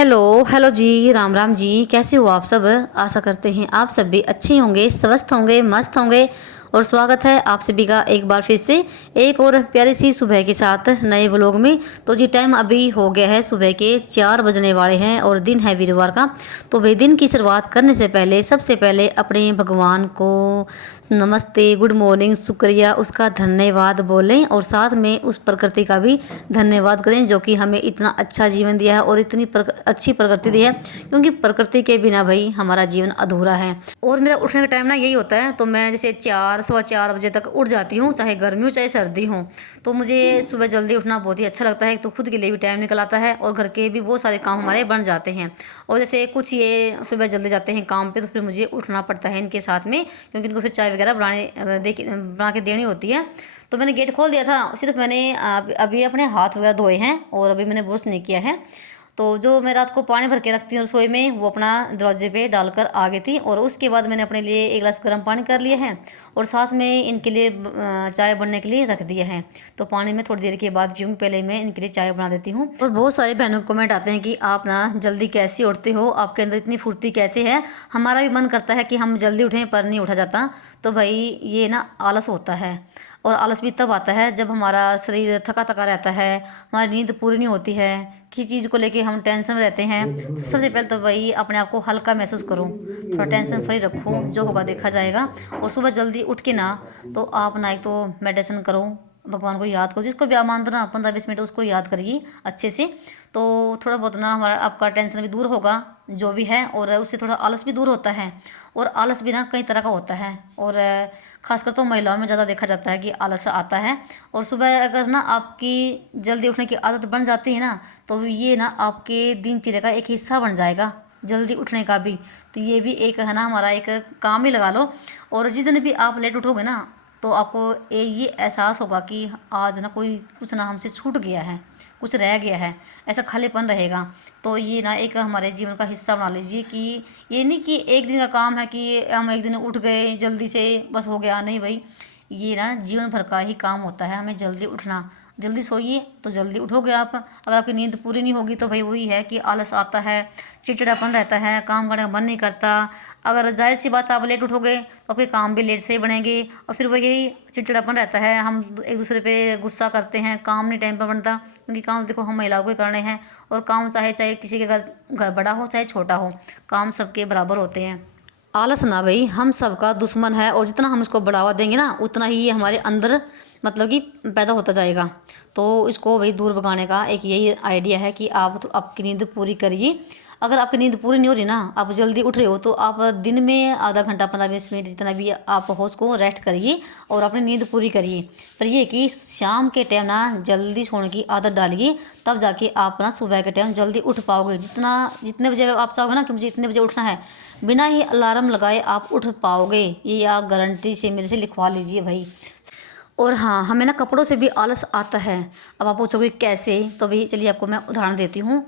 Hello hello जी, राम राम जी। कैसे हो आप सब? आशा करते हैं आप सब भी अच्छे होंगे, स्वस्थ होंगे, मस्त होंगे। और स्वागत है आप सभी का एक बार फिर से एक और प्यारी सी सुबह के साथ नए व्लॉग में। तो जी टाइम अभी हो गया है, सुबह के 4 बजने वाले हैं और दिन है वीरवार का। तो भाई दिन की शुरुआत करने से पहले सबसे पहले अपने भगवान को नमस्ते, गुड मॉर्निंग, शुक्रिया, उसका धन्यवाद बोलें और साथ में उस प्रकृति का भी धन्यवाद करें जो कि हमें इतना अच्छा जीवन दिया है और इतनी अच्छी प्रकृति दी है, क्योंकि प्रकृति के बिना भाई हमारा जीवन अधूरा है। और मेरा उठने का टाइम ना यही होता है, तो मैं जैसे 4 सवा 4 बजे तक उठ जाती हूँ, चाहे गर्मी हो चाहे सर्दी हो। तो मुझे सुबह जल्दी उठना बहुत ही अच्छा लगता है, तो खुद के लिए भी टाइम निकल आता है और घर के भी बहुत सारे काम हमारे बन जाते हैं। और जैसे कुछ ये सुबह जल्दी जाते हैं काम पे, तो फिर मुझे उठना पड़ता है इनके साथ में, क्योंकि इनको फिर चाय वगैरह बना के देनी होती है। तो मैंने गेट खोल दिया था, सिर्फ मैंने अभी अपने हाथ वगैरह धोए हैं और अभी मैंने ब्रश नहीं किया है। तो जो मैं रात को पानी भर के रखती हूँ रसोई में, वो अपना दरवाजे पे डालकर आ गई थी। और उसके बाद मैंने अपने लिए एक गिलास गर्म पानी कर लिया है और साथ में इनके लिए चाय बनने के लिए रख दिया है। तो पानी में थोड़ी देर के बाद पीऊँगी, पहले मैं इनके लिए चाय बना देती हूँ। और बहुत सारे बहनों को कमेंट आते हैं कि आप ना जल्दी कैसे उठते हो, आपके अंदर इतनी फुर्ती कैसे है। हमारा भी मन करता है कि हम जल्दी उठें, पर नहीं उठा जाता। तो भाई ये ना आलस होता है, और आलस भी तब आता है जब हमारा शरीर थका थका रहता है, हमारी नींद पूरी नहीं होती है, किसी चीज़ को लेके हम टेंशन में रहते हैं। तो सबसे पहले तो भाई अपने आप को हल्का महसूस करो, थोड़ा टेंशन फ्री रखो, जो होगा देखा जाएगा। और सुबह जल्दी उठ के ना, तो आप ना एक तो मेडिटेशन करो, भगवान को याद करो, जिसको भी आप मानते हो ना, 15-20 मिनट उसको याद करिए अच्छे से। तो थोड़ा बहुत ना हमारा आपका टेंशन भी दूर होगा जो भी है, और उससे थोड़ा आलस भी दूर होता है। और आलस भी ना कई तरह का होता है, और खासकर तो महिलाओं में ज़्यादा देखा जाता है कि आलस आता है। और सुबह अगर ना आपकी जल्दी उठने की आदत बन जाती है ना, तो ये ना आपके दिनचर्या का एक हिस्सा बन जाएगा, जल्दी उठने का भी। तो ये भी एक है ना हमारा एक काम ही लगा लो। और जिस दिन भी आप लेट उठोगे ना, तो आपको ये एहसास होगा कि आज ना कोई कुछ ना हमसे छूट गया है, कुछ रह गया है, ऐसा खालीपन रहेगा। तो ये ना एक हमारे जीवन का हिस्सा बना लीजिए कि ये नहीं कि एक दिन का काम है कि हम एक दिन उठ गए जल्दी से बस हो गया, नहीं भाई। ये ना जीवन भर का ही काम होता है, हमें जल्दी उठना। जल्दी सोइए तो जल्दी उठोगे आप। अगर आपकी नींद पूरी नहीं होगी तो भाई वही है कि आलस आता है, चिड़चिड़ापन रहता है, काम करने का मन नहीं करता। अगर जाहिर सी बात आप लेट उठोगे तो आपके काम भी लेट से ही बनेंगे, और फिर वही चिड़चिड़ापन रहता है, हम एक दूसरे पे गुस्सा करते हैं, काम नहीं टाइम पर बनता। क्योंकि काम देखो हम महिलाओं को ही करने हैं, और काम चाहे चाहे किसी के घर घर बड़ा हो चाहे छोटा हो, काम सबके बराबर होते हैं। आलस ना भाई हम सबका दुश्मन है, और जितना हम इसको बढ़ावा देंगे ना, उतना ही ये हमारे अंदर मतलब कि पैदा होता जाएगा। तो इसको भाई दूर भगाने का एक यही आइडिया है कि आप आपकी नींद पूरी करिए। अगर आपकी नींद पूरी नहीं हो रही ना, आप जल्दी उठ रहे हो, तो आप दिन में आधा घंटा 15-20 मिनट जितना भी आप हो उसको रेस्ट करिए और अपनी नींद पूरी करिए। पर ये कि शाम के टाइम ना जल्दी सोने की आदत डालिए, तब जाके आप ना सुबह के टाइम जल्दी उठ पाओगे। जितने बजे आप चाहोगे ना कि मुझे इतने बजे उठना है, बिना ही अलार्म लगाए आप उठ पाओगे, ये आप गारंटी से मेरे से लिखवा लीजिए भाई। और हाँ, हमें ना कपड़ों से भी आलस आता है। अब आप पूछोगे कैसे, तो भाई चलिए आपको मैं उदाहरण देती हूँ।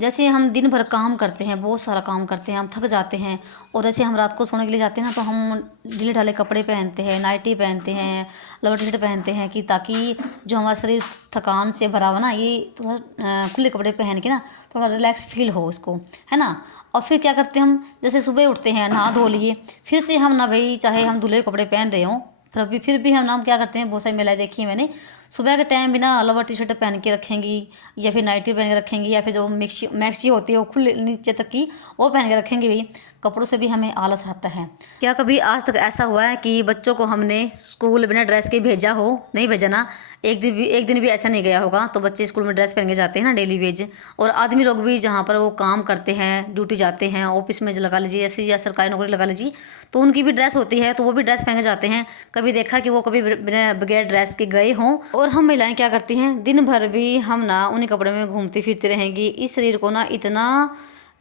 जैसे हम दिन भर काम करते हैं, बहुत सारा काम करते हैं, हम थक जाते हैं। और जैसे हम रात को सोने के लिए जाते हैं ना, तो हम ढीले ढाले कपड़े पहनते हैं, नाइटी पहनते हैं, लोअर टी शर्ट पहनते हैं, कि ताकि जो हमारा शरीर थकान से भरा हुआ ना, ये थोड़ा खुले कपड़े पहन के ना थोड़ा रिलैक्स फील हो इसको, है ना। और फिर क्या करते हैं हम, जैसे सुबह उठते हैं, नहा धो लिए, फिर से हम ना भाई चाहे हम धुले कपड़े पहन रहे हों, फिर भी हम नाम क्या करते हैं, बहुत सारी महिलाएं देखी है मैंने, सुबह के टाइम भी ना लोअर टी शर्ट पहन के रखेंगी, या फिर नाइटी पहन के रखेंगी, या फिर जो मैक्सी मैक्सी होती है वो खुले नीचे तक की, वो पहन के रखेंगे भाई। कपड़ों से भी हमें आलस आता है। क्या कभी आज तक ऐसा हुआ है कि बच्चों को हमने स्कूल बिना ड्रेस के भेजा हो? नहीं भेजा ना। एक दिन भी ऐसा नहीं गया होगा। तो बच्चे स्कूल में ड्रेस पहन के जाते हैं ना, डेली वेज। और आदमी लोग भी जहाँ पर वो काम करते हैं, ड्यूटी जाते हैं, ऑफिस में लगा लीजिए या सरकारी नौकरी लगा लीजिए, तो उनकी भी ड्रेस होती है, तो वो भी ड्रेस पहन के जाते हैं। कभी देखा कि वो कभी बिना बगैर ड्रेस के गए हों? और हम महिलाएं क्या करती हैं, दिन भर भी हम ना उन्हीं कपड़े में घूमती फिरती रहेंगी। इस शरीर को ना इतना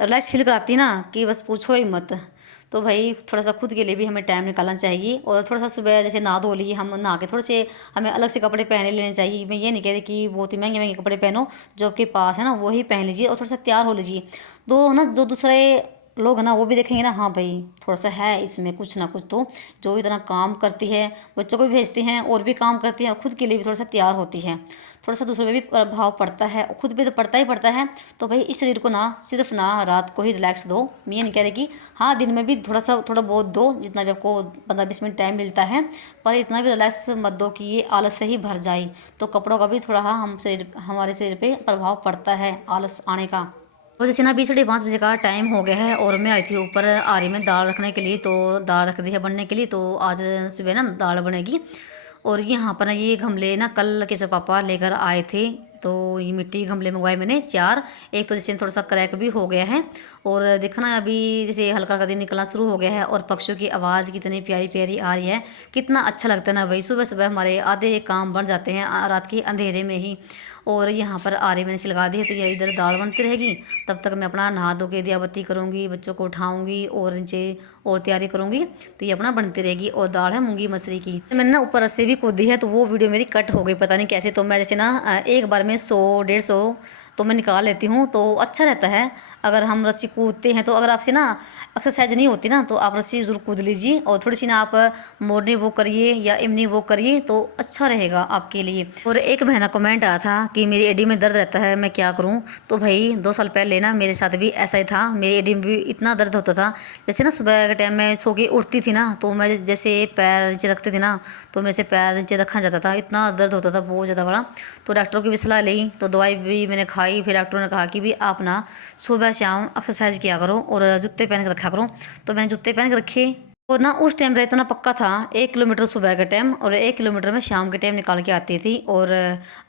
रिलैक्स फील कराती ना कि बस पूछो ही मत। तो भाई थोड़ा सा खुद के लिए भी हमें टाइम निकालना चाहिए, और थोड़ा सा सुबह जैसे नहा धो लिए, हम नहा के थोड़े से हमें अलग से कपड़े पहने लेने चाहिए। मैं ये नहीं कह रही कि बहुत ही महंगे महंगे कपड़े पहनो, जो आपके पास है ना वही पहन लीजिए और थोड़ा सा तैयार हो लीजिए। दो ना जो दूसरे लोग ना वो भी देखेंगे ना, हाँ भाई थोड़ा सा है इसमें कुछ ना कुछ तो, जो इतना काम करती है, बच्चों को भी भेजती हैं और भी काम करती है और खुद के लिए भी थोड़ा सा तैयार होती है, थोड़ा सा दूसरों पे भी प्रभाव पड़ता है और खुद पे तो पड़ता ही पड़ता है। तो भाई इस शरीर को ना सिर्फ ना रात को ही रिलैक्स दो। मैं ये नहीं कह रही कि हाँ दिन में भी थोड़ा बहुत दो, जितना भी आपको 15-20 मिनट टाइम मिलता है, पर इतना भी रिलैक्स मत दो कि ये आलस से ही भर जाए। तो कपड़ों का भी थोड़ा हमारे शरीर पे प्रभाव पड़ता है आलस आने का। तो जैसे ना अभी 5:30 बजे का टाइम हो गया है और मैं आई थी ऊपर आरी में दाल रखने के लिए, तो दाल रख दी है बनने के लिए। तो आज सुबह ना दाल बनेगी। और यहाँ पर ना ये गमले ना कल के जो पापा लेकर आए थे, तो ये मिट्टी के गमले मंगवाए मैंने 4। एक तो जैसे थोड़ा सा क्रैक भी हो गया है, और देखना अभी जैसे हल्का हल्का दिन निकलना शुरू हो गया है और पक्षियों की आवाज़ कितनी प्यारी प्यारी आ रही है। कितना अच्छा लगता है ना भाई, सुबह सुबह हमारे आधे काम बन जाते हैं रात के अंधेरे में ही। और यहाँ पर आरे मैंने छिलका दी है, तो ये इधर दाल बनती रहेगी। तब तक मैं अपना नहा धो के दिया बत्ती करूँगी, बच्चों को उठाऊँगी और नीचे और तैयारी करूँगी। तो ये अपना बनती रहेगी। और दाल है मूंगी मसरी की। तो मैंने ना ऊपर रस्सी भी कूदी है, तो वो वीडियो मेरी कट हो गई पता नहीं कैसे। तो मैं जैसे ना एक बार में 100-150 तो मैं निकाल लेती हूँ, तो अच्छा रहता है अगर हम रस्सी कूदते हैं। तो अगर आपसे ना एक्सरसाइज नहीं होती ना, तो आप रस्सी ज़रूर कूद लीजिए और थोड़ी सी ना आप मॉर्निंग वॉक करिए या इवनिंग वॉक करिए, तो अच्छा रहेगा आपके लिए। और एक बहना कमेंट आया था कि मेरी एडी में दर्द रहता है, मैं क्या करूं। तो भाई 2 साल पहले ना मेरे साथ भी ऐसा ही था, मेरी एडी में भी इतना दर्द होता था। जैसे ना सुबह के टाइम में सो के उठती थी ना, तो मैं जैसे पैर नीचे रखती थी ना, तो मेरे से पैर नीचे रखा जाता था, इतना दर्द होता था बहुत ज़्यादा बड़ा। तो डॉक्टर की भी सलाह ली, तो दवाई भी मैंने खाई। फिर डॉक्टर ने कहा कि भी आप ना सुबह शाम एक्सरसाइज किया करो और जूते पहन के रखा करो। तो मैंने जूते पहन के रखे। और ना उस टाइम रहता ना पक्का था 1 किलोमीटर सुबह के टाइम और 1 किलोमीटर में शाम के टाइम निकाल के आती थी, और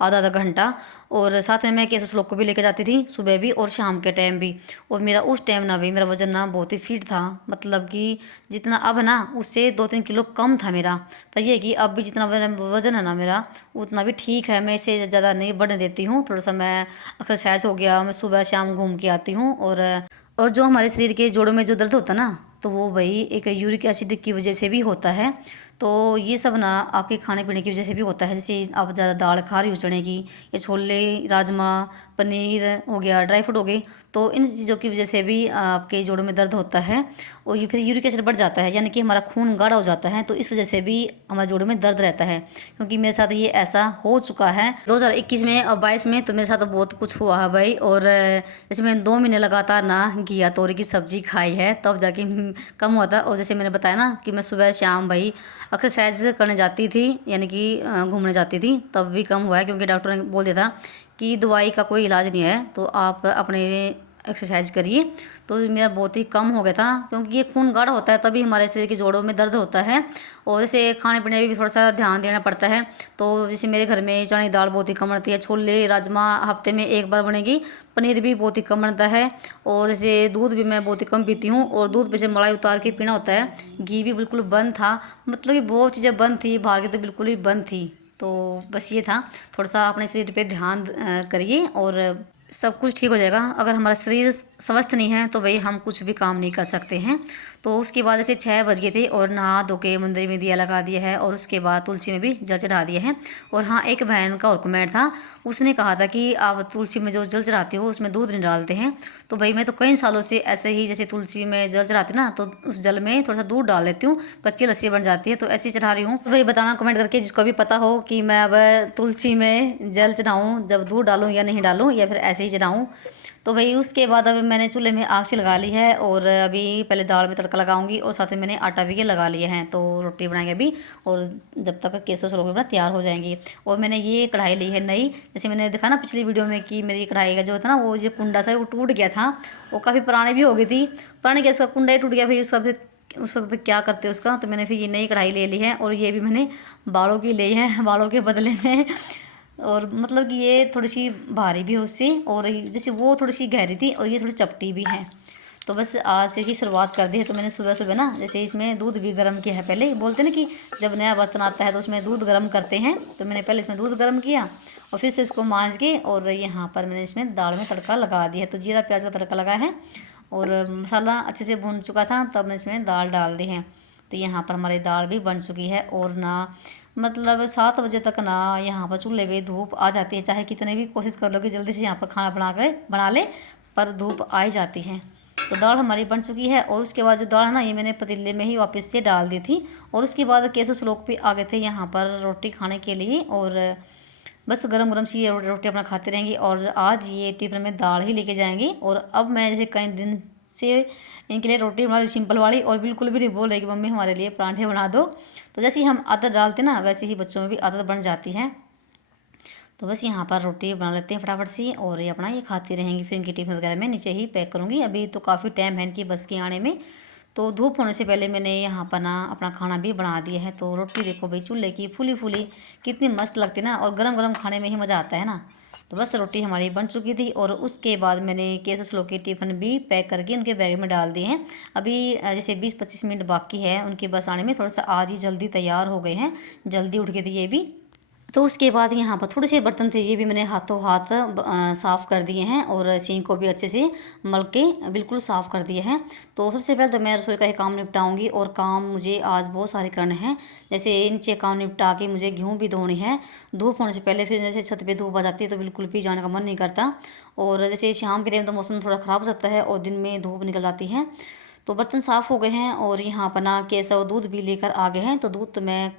आधा आधा घंटा। और साथ में मैं केस लोग को भी लेकर जाती थी सुबह भी और शाम के टाइम भी। और मेरा उस टाइम ना भी मेरा वज़न ना बहुत ही फिट था, मतलब कि जितना अब ना उससे 2-3 किलो कम था मेरा। पर ये कि अब भी जितना वज़न है ना मेरा उतना भी ठीक है, मैं इसे ज़्यादा नहीं बढ़ने देती हूँ। थोड़ा सा मैं एक्सरसाइज हो गया, मैं सुबह शाम घूम के आती हूँ। और जो हमारे शरीर के जोड़ों में जो दर्द होता है ना, तो वो भाई एक यूरिक एसिड की वजह से भी होता है। तो ये सब ना आपके खाने पीने की वजह से भी होता है। जैसे आप ज़्यादा दाल खा रही हो चने की, या छोले, राजमा, पनीर हो गया, ड्राई फ्रूट हो गए, तो इन चीज़ों की वजह से भी आपके जोड़ों में दर्द होता है। और ये फिर यूरिक एसिड बढ़ जाता है, यानी कि हमारा खून गाढ़ा हो जाता है, तो इस वजह से भी हमारे जोड़ों में दर्द रहता है। क्योंकि मेरे साथ ये ऐसा हो चुका है 2021 में और 22 में, तो मेरे साथ बहुत कुछ हुआ है भाई। और जैसे मैंने 2 महीने लगातार ना घिया तोरी की सब्जी खाई है, तब जाके कम हुआ था। और जैसे मैंने बताया ना कि मैं सुबह शाम भाई एक्सरसाइज करने जाती थी, यानी कि घूमने जाती थी, तब भी कम हुआ है। क्योंकि डॉक्टर ने बोल दिया था कि दवाई का कोई इलाज नहीं है, तो आप अपने एक्सरसाइज करिए। तो मेरा बहुत ही कम हो गया था, क्योंकि ये खून गाढ़ा होता है तभी हमारे शरीर के जोड़ों में दर्द होता है। और जैसे खाने पीने में भी थोड़ा सा ध्यान देना पड़ता है। तो जैसे मेरे घर में चने की दाल बहुत ही कम बनती है, छोले राजमा हफ्ते में 1 बार बनेगी, पनीर भी बहुत ही कम बनता है। और जैसे दूध भी मैं बहुत ही कम पीती हूँ, और दूध पे से मलाई उतार के पीना होता है। घी भी बिल्कुल बंद था, मतलब कि बहुत चीज़ें बंद थी, बाहर की तो बिल्कुल ही बंद थी। तो बस ये था, थोड़ा सा अपने शरीर पे ध्यान करिए और सब कुछ ठीक हो जाएगा। अगर हमारा शरीर स्वस्थ नहीं है तो भाई हम कुछ भी काम नहीं कर सकते हैं। तो उसके बाद ऐसे 6 बज गए थे और नहा धो के मंदिर में दिया लगा दिया है, और उसके बाद तुलसी में भी जल चढ़ा दिया है। और हाँ, एक बहन का और कमेंट था, उसने कहा था कि आप तुलसी में जो जल चढ़ाते हो उसमें दूध नहीं डालते हैं। तो भाई मैं तो कई सालों से ऐसे ही, जैसे तुलसी में जल चढ़ाती ना, तो उस जल में थोड़ा सा दूध डाल लेती हूँ, कच्ची लस्सी बन जाती है, तो ऐसे ही चढ़ा रही हूँ। तो भाई बताना कमेंट करके जिसको भी पता हो कि मैं अब तुलसी में जल चढ़ाऊँ जब दूध डालूँ या नहीं डालूँ, या फिर ऐसे ही चढ़ाऊँ। तो भाई उसके बाद अभी मैंने चूल्हे में आग से लगा ली है, और अभी पहले दाल में तड़का लगाऊंगी और साथ में मैंने आटा भी लगा लिया है। तो रोटी बनाएंगे अभी, और जब तक केसर सलोगे बना तैयार हो जाएंगी। और मैंने ये कढ़ाई ली है नई, जैसे मैंने देखा ना पिछली वीडियो में कि मेरी कढ़ाई का जो था ना, वो जो कुंडा था वो टूट गया था, वो काफ़ी पुरानी भी हो गई थी। पुराने क्या, उसका कुंडा ही टूट गया, फिर उसका फिर क्या करते उसका। तो मैंने फिर ये नई कढ़ाई ले ली है, और ये भी मैंने बालों की ली है, बालों के बदले में। और मतलब कि ये थोड़ी सी भारी भी है उससे, और जैसे वो थोड़ी सी गहरी थी और ये थोड़ी चपटी भी है। तो बस आज से ही शुरुआत कर दी है। तो मैंने सुबह सुबह ना जैसे इसमें दूध भी गर्म किया है। पहले बोलते हैं ना कि जब नया बर्तन आता है तो उसमें दूध गर्म करते हैं, तो मैंने पहले इसमें दूध गर्म किया और फिर से इसको मांज के, और यहाँ पर मैंने इसमें दाल में तड़का लगा दिया है। तो जीरा प्याज का तड़का लगा है, और मसाला अच्छे से भून चुका था, तब मैं इसमें दाल डाल दी है। तो यहाँ पर हमारी दाल भी बन चुकी है। और ना मतलब 7 बजे तक ना यहाँ पर चूल्हे पे धूप आ जाती है, चाहे कितने भी कोशिश कर लो कि जल्दी से यहाँ पर खाना बना ले, पर धूप आ ही जाती है। तो दाल हमारी बन चुकी है और उसके बाद जो दाल है ना, ये मैंने पतीले में ही वापस से डाल दी थी। और उसके बाद केसु श्लोक भी आ गए थे यहाँ पर रोटी खाने के लिए। और बस गरम गरम सी रोटी अपना खाते रहेंगी। और आज ये टिफिन में दाल ही लेके जाएंगी। और अब मैं जैसे कई दिन से इनके लिए रोटी बना रही सिंपल वाली, और बिल्कुल भी नहीं बोल रही कि मम्मी हमारे लिए पराठे बना दो। तो जैसे ही हम आदत डालते ना, वैसे ही बच्चों में भी आदत बन जाती है। तो बस यहाँ पर रोटी बना लेते हैं फटाफट से, और ये अपना ये खाती रहेंगी। फिर इनकी टिफिन वगैरह मैं नीचे ही पैक करूँगी। अभी तो काफ़ी टाइम है इनकी बस के आने में। तो धूप होने से पहले मैंने यहाँ पर ना अपना खाना भी बना दिया है। तो रोटी देखो भाई, चूल्हे की फूली फूली कितनी मस्त लगती है ना, और गरम गरम खाने में ही मज़ा आता है ना। तो बस रोटी हमारी बन चुकी थी। और उसके बाद मैंने केसु श्लोक की टिफ़िन भी पैक करके उनके बैग में डाल दिए हैं। अभी जैसे 20-25 मिनट बाकी है उनके बस आने में। थोड़ा सा आज ही जल्दी तैयार हो गए हैं, जल्दी उठ गए थे ये भी। तो उसके बाद यहाँ पर थोड़े से बर्तन थे, ये भी मैंने हाथों हाथ साफ़ कर दिए हैं। और सिंक को भी अच्छे से मल के बिल्कुल साफ़ कर दिए हैं। तो सबसे पहले तो मैं रसोई का ही काम निपटाऊंगी। और काम मुझे आज बहुत सारे करने हैं। जैसे नीचे काम निपटा के मुझे गेहूँ भी धोनी है धूप होने से पहले। फिर जैसे छत पे धूप आ जाती है तो बिल्कुल भी जाने का मन नहीं करता। और जैसे शाम के टाइम तो मौसम थोड़ा ख़राब हो जाता है और दिन में धूप निकल जाती है। तो बर्तन साफ़ हो गए हैं। और यहाँ पर ना केसव दूध भी लेकर आ गए हैं। तो दूध तो मैं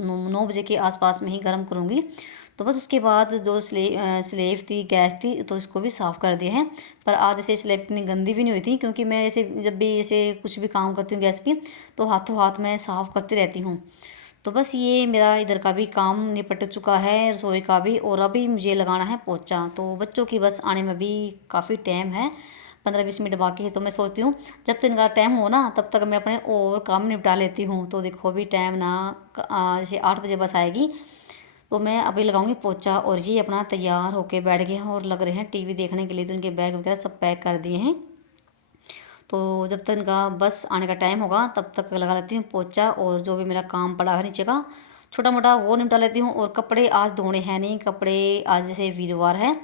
9 बजे के आसपास में ही गर्म करूँगी। तो बस उसके बाद जो स्लेव थी, गैस थी, तो इसको भी साफ़ कर दिया है। पर आज जैसे स्लेव इतनी गंदी भी नहीं हुई थी, क्योंकि मैं जैसे जब भी जैसे कुछ भी काम करती हूँ गैस पे, तो हाथों हाथ मैं साफ़ करती रहती हूँ। तो बस ये मेरा इधर का भी काम निपट चुका है, रसोई का भी। और अभी मुझे लगाना है पोछा। तो बच्चों की बस आने में भी काफ़ी टाइम है, 15-20 मिनट बाकी है। तो मैं सोचती हूँ जब तक इनका टाइम हो ना, तब तक मैं अपने और काम निपटा लेती हूँ। तो देखो अभी टाइम ना जैसे 8 बजे बस आएगी, तो मैं अभी लगाऊंगी पोछा। और ये अपना तैयार होके बैठ गए हैं और लग रहे हैं टीवी देखने के लिए। तो इनके बैग वगैरह सब पैक कर दिए हैं। तो जब तक इनका बस आने का टाइम होगा तब तक लगा लेती हूँ पोछा। और जो भी मेरा काम पड़ा है नीचे का छोटा मोटा वो निपटा लेती हूँ। और कपड़े आज धोने हैं नहीं, कपड़े आज जैसे वीरवार है।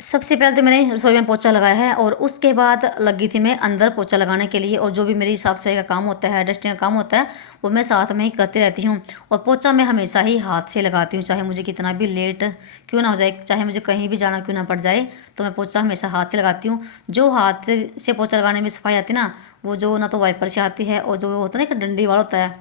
सबसे पहले तो मैंने रसोई में पोछा लगाया है, और उसके बाद लगी थी मैं अंदर पोछा लगाने के लिए। और जो भी मेरी साफ़ सफाई का काम होता है, डस्टिंग का काम होता है, वो मैं साथ में ही करती रहती हूँ। और पोछा मैं हमेशा ही हाथ से लगाती हूँ, चाहे मुझे कितना भी लेट क्यों ना हो जाए, चाहे मुझे कहीं भी जाना क्यों ना पड़ जाए, तो मैं पोछा हमेशा हाथ से लगाती हूँ। जो हाथ से पोछा लगाने में सफाई आती है ना, वो जो ना तो वाइपर से आती है, और जो होता है ना एक डंडी वाला होता है,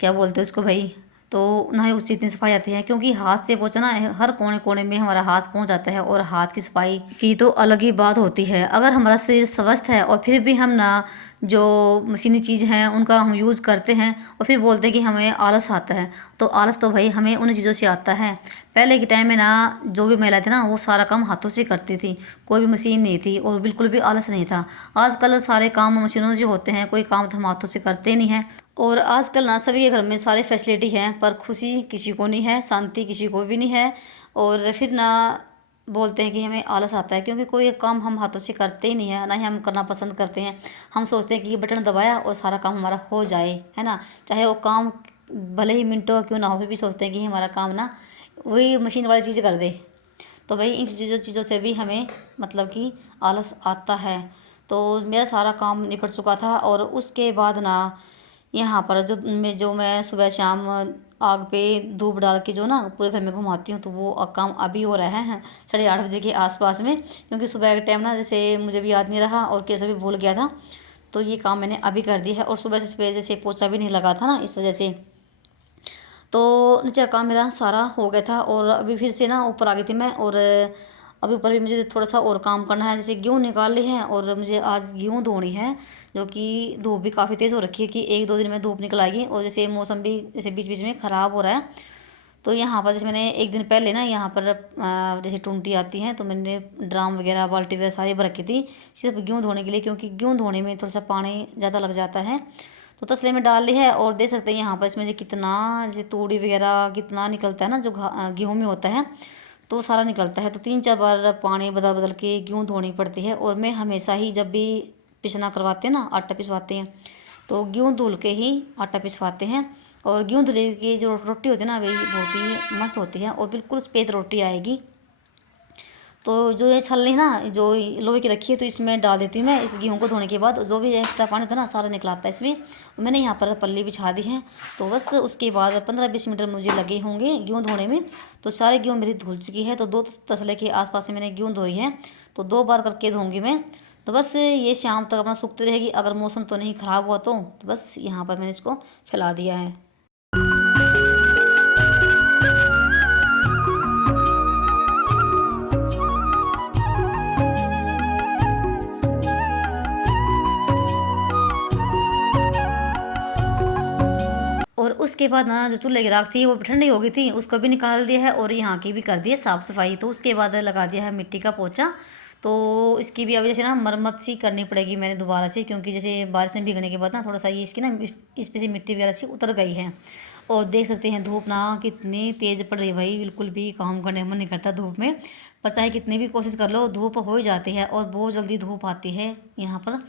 क्या बोलते हैं उसको भाई, तो ना ही उससे इतनी सफाई आती है। क्योंकि हाथ से पोछा ना हर कोने कोने में हमारा हाथ पहुंच जाता है। और हाथ की सफाई की तो अलग ही बात होती है। अगर हमारा शरीर स्वस्थ है और फिर भी हम ना जो मशीनी चीज़ हैं उनका हम यूज़ करते हैं, और फिर बोलते हैं कि हमें आलस आता है, तो आलस तो भाई हमें उन चीज़ों से आता है। पहले के टाइम में ना जो भी महिला थी ना, वो सारा काम हाथों से करती थी, कोई भी मशीन नहीं थी, और बिल्कुल भी आलस नहीं था। आजकल सारे काम मशीनों से होते हैं, कोई काम तो हम हाथों से करते नहीं हैं। और आजकल ना सभी के घर में सारे फैसिलिटी हैं, पर खुशी किसी को नहीं है, शांति किसी को भी नहीं है। और फिर ना बोलते हैं कि हमें आलस आता है, क्योंकि कोई काम हम हाथों से करते ही नहीं है, ना ही हम करना पसंद करते हैं। हम सोचते हैं कि ये बटन दबाया और सारा काम हमारा हो जाए, है ना। चाहे वो काम भले ही मिनटों क्यों ना हो, फिर भी सोचते हैं कि हमारा काम ना वही मशीन वाली चीज़ कर दे। तो भाई इन चीज़ों से भी हमें मतलब कि आलस आता है। तो मेरा सारा काम निपट चुका था। और उसके बाद ना यहाँ पर जो मैं सुबह शाम आग पे धूप डाल के जो ना पूरे घर में घुमाती हूँ, तो वो काम अभी हो रहा है 8:30 बजे के आसपास में। क्योंकि सुबह के टाइम ना जैसे मुझे भी याद नहीं रहा और कैसे भी भूल गया था, तो ये काम मैंने अभी कर दिया है। और सुबह जैसे पोछा भी नहीं लगा था ना, इस वजह से तो नीचे का काम मेरा सारा हो गया था। और अभी फिर से ना ऊपर आ गई थी मैं। और अभी ऊपर भी मुझे थोड़ा सा और काम करना है, जैसे गेहूँ निकाल ली है, और मुझे आज गेहूँ धोनी है। जो कि धूप भी काफ़ी तेज़ हो रखी है, कि 1-2 दिन में धूप निकल आएगी। और जैसे मौसम भी जैसे बीच बीच में ख़राब हो रहा है, तो यहाँ पर जैसे मैंने एक दिन पहले ना यहाँ पर जैसे टूंटी आती है, तो मैंने ड्राम वगैरह बाल्टी वगैरह सारी भर रखी थी सिर्फ गेहूँ धोने के लिए। क्योंकि गेहूँ धोने में थोड़ा सा पानी ज़्यादा लग जाता है। तो तसले में डाल ली है। और देख सकते हैं यहाँ पर इसमें जो कितना जैसे तूड़ी वगैरह कितना निकलता है ना, जो गेहूँ में होता है, तो सारा निकलता है। तो 3-4 बार पानी बदल बदल के गेहूँ धोनी पड़ती है। और मैं हमेशा ही जब भी पिसना करवाते हैं ना, आटा पिसवाते हैं, तो गेहूँ धुल के ही आटा पिसवाते हैं। और गेहूँ धुले की जो रोटी होती है ना, वही बहुत ही मस्त होती है, और बिल्कुल सफ़ेद रोटी आएगी। तो जो ये छलनी ना जो लोहे की रखी है, तो इसमें डाल देती हूँ मैं इस गेहूँ को धोने के बाद। जो भी एक्स्ट्रा पानी होता है ना, सारा निकलाता है इसमें। मैंने यहाँ पर पल्ली बिछा दी है। तो बस उसके बाद 15-20 मिनट मुझे लगे होंगे गेहूँ धोने में। तो सारे गेहूँ मेरी धुल चुकी है। तो 2 तसले के आसपास से मैंने गेहूँ धोई है, तो 2 बार करके धोऊँगी मैं। तो बस ये शाम तक अपना सूखती रहेगी, अगर मौसम तो नहीं ख़राब हुआ तो बस यहाँ पर मैंने इसको फैला दिया है। और उसके बाद ना जो चूल्हे की राख थी वो ठंडी हो गई थी, उसको भी निकाल दिया है और यहाँ की भी कर दी है साफ़ सफाई। तो उसके बाद लगा दिया है मिट्टी का पोछा। तो इसकी भी अभी जैसे ना मरम्मत सी करनी पड़ेगी मैंने दोबारा से, क्योंकि जैसे बारिश में भीगने के बाद ना थोड़ा सा ये इसकी ना इस पे से मिट्टी वगैरह सी उतर गई है। और देख सकते हैं धूप ना कितनी तेज़ पड़ रही है भाई, बिल्कुल भी काम करने का मन नहीं करता धूप में। पर चाहे कितनी भी कोशिश कर लो धूप हो ही जाती है और बहुत जल्दी धूप आती है यहाँ पर।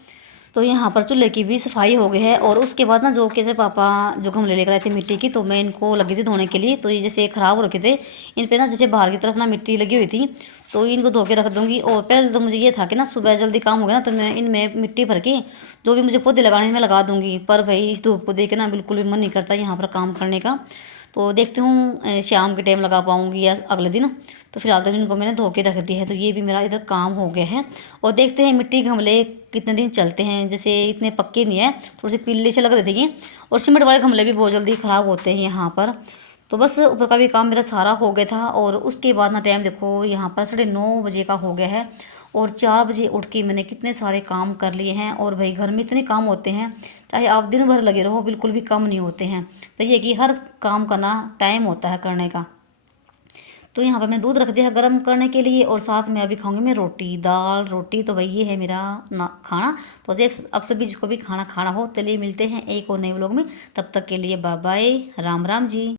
तो यहाँ पर चूल्हे की भी सफाई हो गई है। और उसके बाद ना जो कैसे पापा जो गमले लेकर आए थे मिट्टी की, तो मैं इनको लगी थी धोने के लिए। तो ये जैसे ख़राब हो रखे थे, इन पे ना जैसे बाहर की तरफ ना मिट्टी लगी हुई थी, तो इनको धो के रख दूँगी। और पहले तो मुझे ये था कि ना सुबह जल्दी काम हो गया ना तो मैं इनमें मिट्टी भर के जो भी मुझे पौधे लगाने में लगा दूँगी। पर भाई इस धूप को देख के ना बिल्कुल भी मन नहीं करता यहाँ पर काम करने का। तो देखती हूँ शाम के टाइम लगा पाऊँगी या अगले दिन। तो फिलहाल तो इनको मैंने धो के रख दिया है। तो ये भी मेरा इधर काम हो गया है। और देखते हैं मिट्टी के गमले कितने दिन चलते हैं, जैसे इतने पक्के नहीं है, थोड़े से पीले से लग रहे थे ये। और सीमेंट वाले गमले भी बहुत जल्दी ख़राब होते हैं यहाँ पर। तो बस ऊपर का भी काम मेरा सारा हो गया था। और उसके बाद ना टाइम देखो यहाँ पर 9:30 का हो गया है। और 4 बजे उठ के मैंने कितने सारे काम कर लिए हैं। और भाई घर में इतने काम होते हैं, चाहे आप दिन भर लगे रहो बिल्कुल भी कम नहीं होते हैं। तो ये कि हर काम का ना टाइम होता है करने का। तो यहाँ पर मैं दूध रख दिया है गर्म करने के लिए। और साथ में अभी खाऊंगी मैं रोटी, दाल रोटी। तो भाई ये है मेरा ना खाना। तो जब अब सभी जिसको भी खाना खाना हो, चलिए मिलते हैं एक और नए व्लॉग में। तब तक के लिए बाय बाय, राम राम जी।